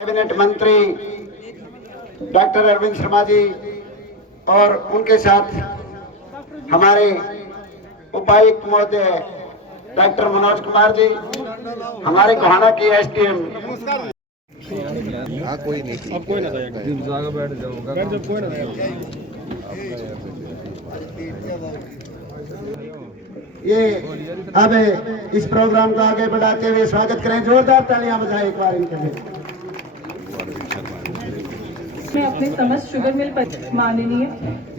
Cabinet मंत्री doctor Arvind Sharma ji और उनके साथ हमारे उपायुक्त महोदय डॉक्टर मनोज कुमार जी, हमारे गोहाना की एसडीएम। कोई नहीं, अब कोई ना जाएगा, बैठ जाओ, कोई ना ये अब इस प्रोग्राम को आगे बढ़ाते हुए स्वागत करें, जोरदार तालियां बजाएं एक बार इनके लिए। मैं अपने समस्त शुगर मिल माननीय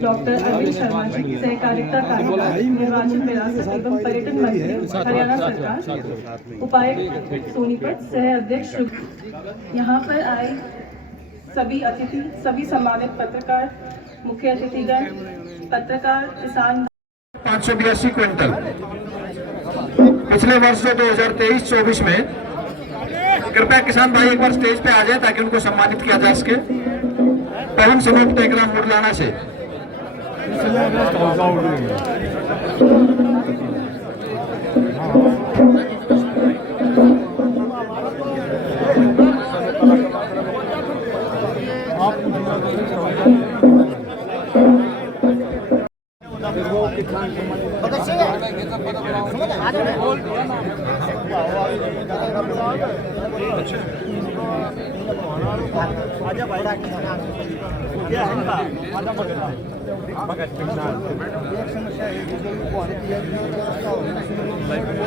डॉक्टर अरविंद शर्मा जी, सहकारिता कार्यालय, निर्वाचन विरासत एवं पर्यटन मंत्री हरियाणा सरकार, उपायुक्त सोनीपत, सह अध्यक्ष, यहाँ पर आए सभी अतिथि, सभी सम्मानित पत्रकार, मुख्य अतिथिगण, पत्रकार, किसान। 582 क्विंटल पिछले वर्ष 2023-24 में। कृपया किसान भाई एक बार स्टेज पे आ जाए ताकि उनको सम्मानित किया जा सके। पवन समूह टेकराम मुरलाना से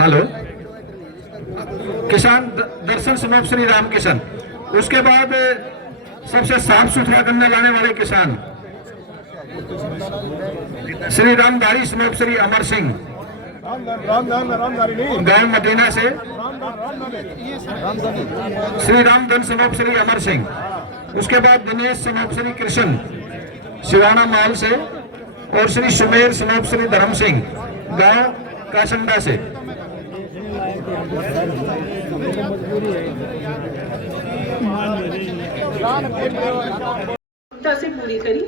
हेलो किसान दर्शन समूह श्री राम किशन। उसके बाद सबसे साफ सुथरा गन्ना लाने वाले किसान श्री रामधारी समूह श्री अमर सिंह, गांव मदीना से श्री रामधन समूह श्री अमर सिंह। उसके बाद दिनेश समूह श्री कृष्ण शिवाना माल से और श्री सुमेर समूह श्री धर्म सिंह, गांव कासंडा से। से पूरी करी।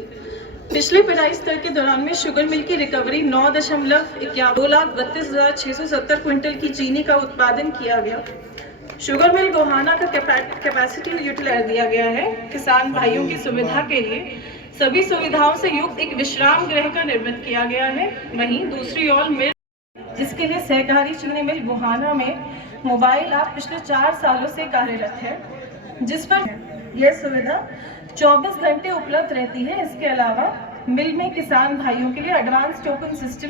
पिछले पिराई स्तर के दौरान में शुगर मिल की रिकवरी 9.2,32,670 क्विंटल की चीनी का उत्पादन किया गया। शुगर मिल गोहाना का कैपेसिटी यूटिलाइज दिया गया है। किसान भाइयों की सुविधा के लिए सभी सुविधाओं से युक्त एक विश्राम गृह का निर्मित किया गया है। वहीं दूसरी ओर मिल, जिसके लिए सहकारी चीनी मिल गोहाना में मोबाइल ऐप पिछले 4 सालों से कार्यरत है, जिस पर यह सुविधा 24 घंटे उपलब्ध रहती है। इसके अलावा मिल में किसान भाइयों के लिए advance token system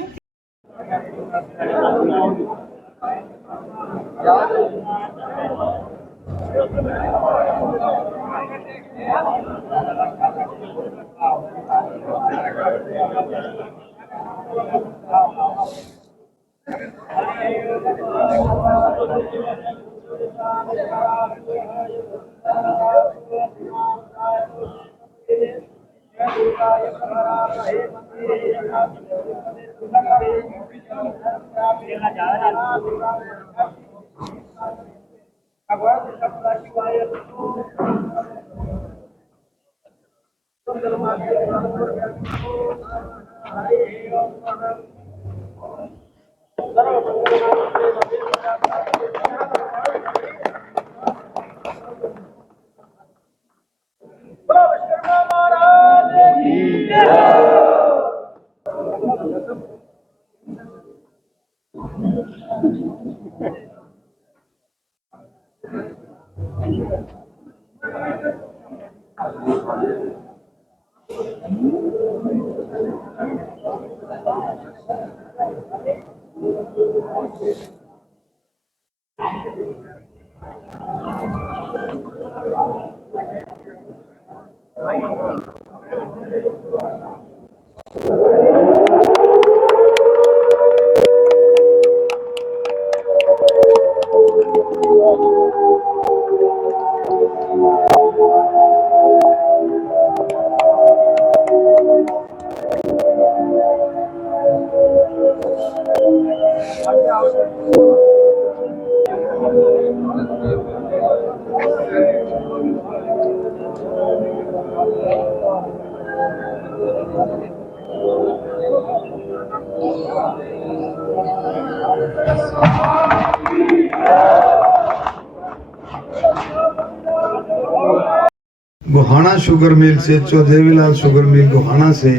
Gohana sugar mill से, देवीलाल शुगर मिल गोहाना से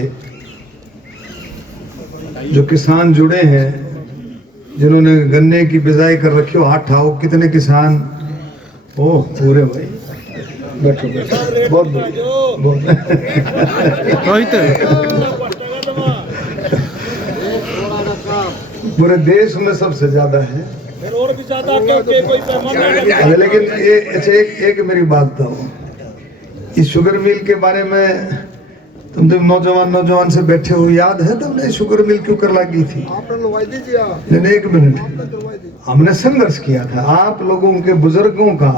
जो किसान जुड़े हैं, जिन्होंने गन्ने की बिजाई कर रखी हो, हाथ आओ कितने किसान। ओह पूरे भाई बैठो बैठो, बहुत बहुत पूरे देश में सबसे ज्यादा है। और भी ज्यादा क्योंकि कोई पैमाना लेकिन ये अच्छा एक मेरी बात बताओ, इस शुगर मिल के बारे में तुम जब नौजवान से बैठे हो, याद है तुमने शुगर मिल क्यों कर लगी थी? नहीं, एक मिनट, हमने संघर्ष किया था। आप लोगों के बुजुर्गों का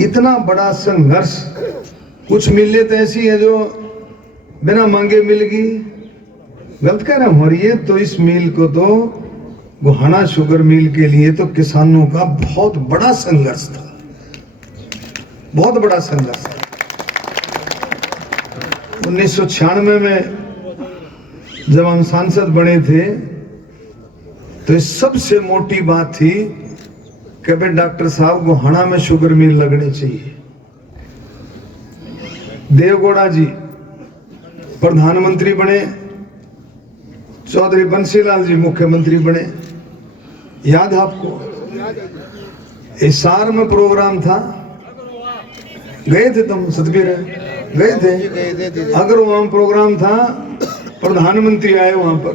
इतना बड़ा संघर्ष। कुछ मिलें तो ऐसी है जो बिना मांगे मिल गई, गलत कह रहा हूं। और ये तो इस मिल को तो गोहाना शुगर मिल के लिए तो किसानों का बहुत बड़ा संघर्ष था, बहुत बड़ा संघर्ष था। 1996 में जब हम सांसद बने थे तो सबसे मोटी बात थी कि भाई डॉक्टर साहब गोहाना में शुगर मिल लगनी चाहिए। देवगौड़ा जी प्रधानमंत्री बने, चौधरी बंसीलाल जी मुख्यमंत्री बने, याद है आपको? हिसार में प्रोग्राम था, गए थे तुम? सतबीर गए थे? अगर वहां प्रोग्राम था, प्रधानमंत्री आए वहां पर,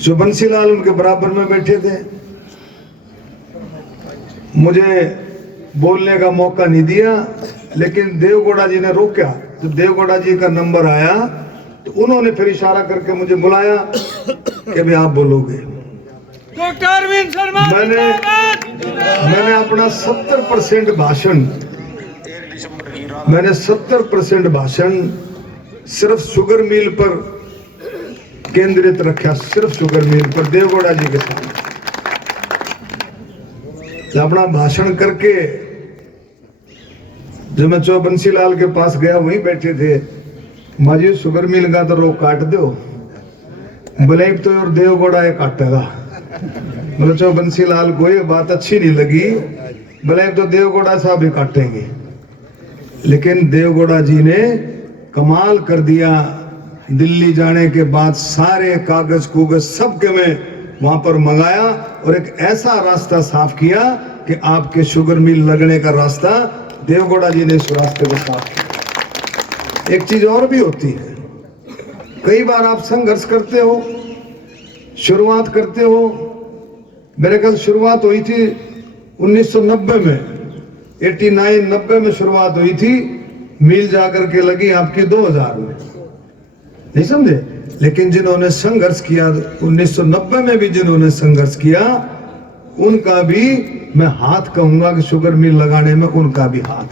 जो बंसीलाल उनके बराबर में बैठे थे। मुझे बोलने का मौका नहीं दिया, लेकिन देवगौड़ा जी ने रोका। जब देवगौड़ा जी का नंबर आया तो उन्होंने फिर इशारा करके मुझे बुलाया कि भाई आप बोलोगे। मैंने अपना 70% भाषण, मैंने 70% भाषण सिर्फ शुगर मिल पर केंद्रित रखा, सिर्फ शुगर मिल पर, देवगौड़ा जी के सामने। अपना भाषण करके जब मैं बंसीलाल के पास गया, वहीं बैठे थे। माजी शुगर मिल का तो रोक काट दो, बोले तो और देवगौड़ा ये काटेगा। बोले बंसीलाल को ये बात अच्छी नहीं लगी, बोले तो देवगौड़ा साहब ही काटेंगे। लेकिन देवगौड़ा जी ने कमाल कर दिया। दिल्ली जाने के बाद सारे कागज कुगज सब के मैं वहां पर मंगाया और एक ऐसा रास्ता साफ किया कि आपके शुगर मिल लगने का रास्ता देवगौड़ा जी ने इस रास्ते को साफ किया। एक चीज और भी होती है, कई बार आप संघर्ष करते हो, शुरुआत करते हो। मेरे ख्याल शुरुआत हुई थी 1990 में, 89-90 में शुरुआत हुई थी। मिल जाकर के लगी आपकी 2000 में, नहीं समझे? लेकिन जिन्होंने संघर्ष किया 1990 में भी, जिन्होंने संघर्ष किया, उनका भी मैं हाथ कहूंगा कि शुगर मिल लगाने में उनका भी हाथ।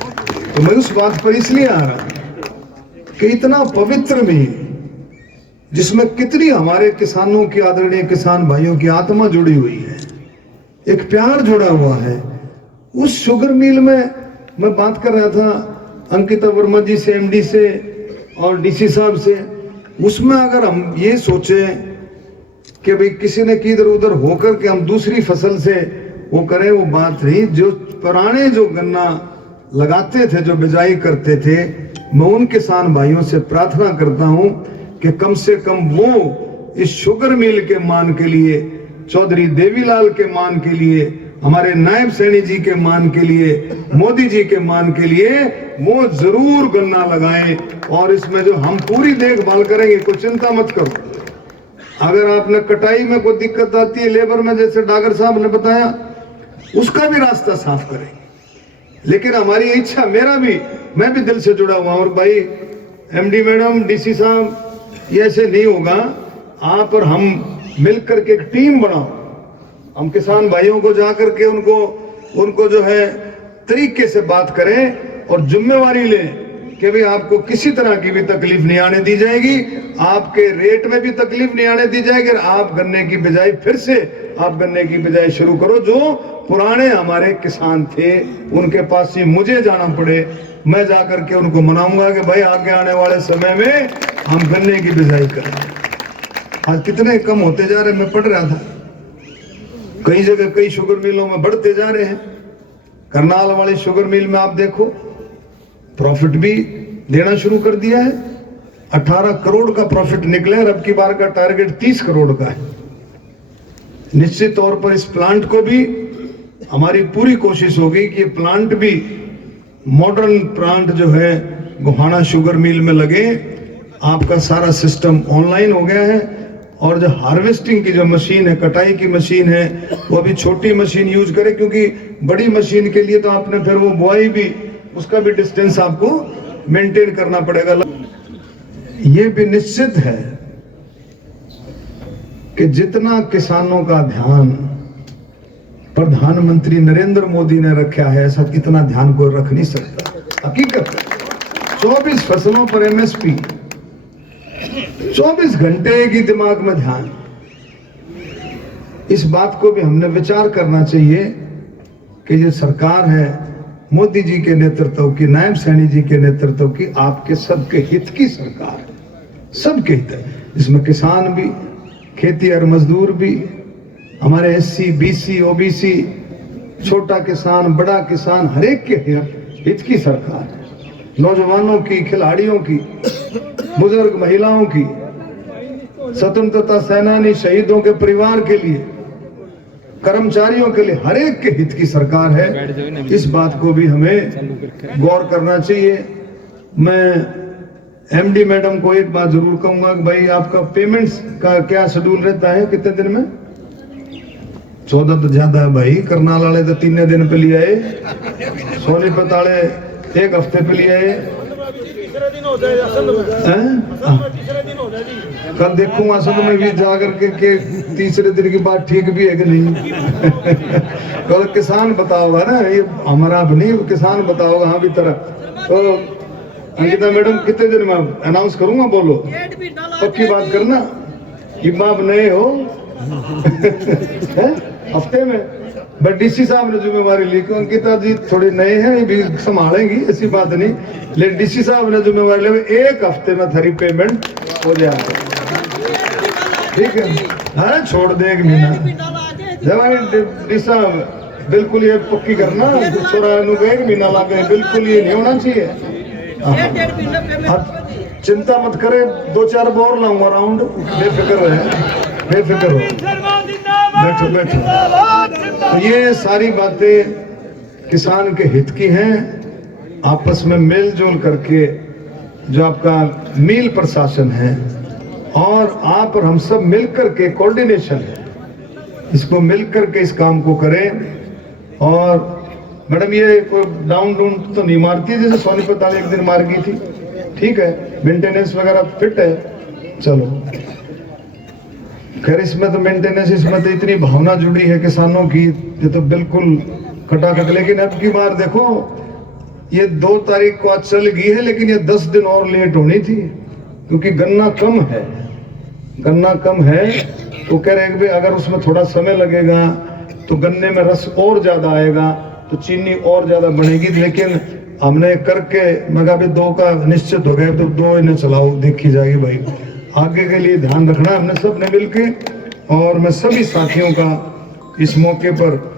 तो मैं उस बात पर इसलिए आ रहा हूं कि इतना पवित्र मिल, जिसमें कितनी हमारे किसानों की, आदरणीय किसान भाइयों की आत्मा जुड़ी हुई है, एक प्यार जुड़ा हुआ है। उस शुगर मिल में मैं बात कर रहा था अंकिता वर्मा जी से, एमडी से और डीसी साहब से। उसमें अगर हम ये सोचे कि भाई किसी ने किधर उधर होकर के हम दूसरी फसल से वो करें, वो बात नहीं। जो पुराने जो गन्ना लगाते थे, जो बिजाई करते थे, मैं उन किसान भाइयों से प्रार्थना करता हूं कि कम से कम वो इस शुगर मिल के मान के लिए, चौधरी देवीलाल के मान के लिए, हमारे नायब सैनी जी के मान के लिए, मोदी जी के मान के लिए वो जरूर गन्ना लगाएं। और इसमें जो हम पूरी देखभाल करेंगे, कोई चिंता मत करो। अगर आपने कटाई में कोई दिक्कत आती है, लेबर में, जैसे डागर साहब ने बताया, उसका भी रास्ता साफ करेंगे। लेकिन हमारी इच्छा, मेरा भी, मैं भी दिल से जुड़ा हुआ। और भाई एमडी मैडम, डीसी साहब, ये ऐसे नहीं होगा। आप और हम मिलकर के एक टीम बनाओ। हम किसान भाइयों को जाकर के उनको जो है तरीके से बात करें और जिम्मेवारी लें कि भाई आपको किसी तरह की भी तकलीफ नहीं आने दी जाएगी, आपके रेट में भी तकलीफ नहीं आने दी जाएगी। आप गन्ने की बिजाई, फिर से आप गन्ने की बिजाई शुरू करो। जो पुराने हमारे किसान थे, उनके पास ही मुझे जाना पड़े, मैं जाकर के उनको मनाऊंगा कि भाई आगे आने वाले समय में हम गन्ने की बिजाई करें। आज कितने कम होते जा रहे हैं, मैं पढ़ रहा था, कई जगह कई शुगर मिलों में बढ़ते जा रहे हैं। करनाल वाली शुगर मिल में आप देखो प्रॉफिट भी देना शुरू कर दिया है। 18 करोड़ का प्रॉफिट निकले और अब की बार का टारगेट 30 करोड़ का है। निश्चित तौर पर इस प्लांट को भी हमारी पूरी कोशिश होगी कि प्लांट भी मॉडर्न प्लांट जो है गोहाना शुगर मिल में लगे। आपका सारा सिस्टम ऑनलाइन हो गया है और जो हार्वेस्टिंग की जो मशीन है, कटाई की मशीन है, वो अभी छोटी मशीन यूज करे, क्योंकि बड़ी मशीन के लिए तो आपने फिर वो बुआई भी, उसका भी डिस्टेंस आपको मेंटेन करना पड़ेगा। ये भी निश्चित है कि जितना किसानों का ध्यान प्रधानमंत्री नरेंद्र मोदी ने रखा है, ऐसा कितना ध्यान कोई रख नहीं सकता। हकीकत 24 फसलों पर एमएसपी, 24 घंटे की दिमाग में ध्यान। इस बात को भी हमने विचार करना चाहिए कि ये सरकार है मोदी जी के नेतृत्व की, नायब सैनी जी के नेतृत्व की, आपके सबके हित की सरकार है, सबके हित है। इसमें किसान भी, खेती और मजदूर भी, हमारे एससी, बीसी, ओबीसी, छोटा किसान, बड़ा किसान, हर एक के हित की सरकार है। नौजवानों की, खिलाड़ियों की, बुजुर्ग महिलाओं की, स्वतंत्रता सेनानी शहीदों के परिवार के लिए, कर्मचारियों के लिए, हर एक के हित की सरकार है। इस बात को भी हमें गौर करना चाहिए। मैं एमडी मैडम को एक बात जरूर कहूंगा कि भाई आपका पेमेंट्स का क्या शेड्यूल रहता है, कितने दिन में? 14 तो ज्यादा है भाई। करनाल वाले तो 3 दिन पे लिए आए, सोनीपत वाले 1 हफ्ते पे लिए आए। कल देखूंगा असद में भी जाकर के तीसरे दिन की बात ठीक भी है कि नहीं। कल किसान बताओगा ना, ये हमारा नहीं, किसान बताओगा। हाँ भी तरह तो अंकिता मैडम कितने दिन में अनाउंस करूंगा, बोलो पक्की बात करना। इमाम नए हो हफ्ते में, बट डीसी साहब ने जिम्मेवारी ली कि अंकिता जी थोड़े नए हैं, ये भी संभालेंगी, ऐसी बात नहीं, लेकिन डीसी साहब ने जिम्मेवारी ली 1 हफ्ते में थारी पेमेंट हो जाएगी, ठीक है? हाँ छोड़ दे 1 महीना जब डी साहब बिल्कुल ये पक्की करना, छोरा 1 महीना लगे, बिल्कुल ये नहीं होना चाहिए। अब चिंता मत करे, 2-4 बोर लाऊंगा राउंड, बेफिक्र है, बेफिक्र हो, बैठो बैठो। तो ये सारी बातें किसान के हित की हैं। आपस में मिलजुल करके जो आपका मिल प्रशासन है और आप और हम सब मिलकर के कोऑर्डिनेशन है, इसको मिलकर के इस काम को करें। और मैडम ये कोई डाउन तो नहीं मारती जैसे सोनीपत वाले 1 दिन मार गई थी, ठीक है? मेंटेनेंस वगैरह फिट है, चलो खैर। इसमें तो मेंटेनेंस, इसमें तो इतनी भावना जुड़ी है किसानों की, ये तो बिल्कुल खटाखट। लेकिन अब की बार देखो, ये 2 तारीख को आज चल गई है, लेकिन ये 10 दिन और लेट होनी थी, क्योंकि गन्ना कम है, गन्ना कम है। तो कह रहे हैं अगर उसमें थोड़ा समय लगेगा तो गन्ने में रस और ज्यादा आएगा, तो चीनी और ज्यादा बनेगी। लेकिन हमने करके मगर भी 2 का निश्चित हो गया, तो 2 इन्हें चलाओ, देखी जाएगी भाई। आगे के लिए ध्यान रखना हमने सब ने मिलके। और मैं सभी साथियों का इस मौके पर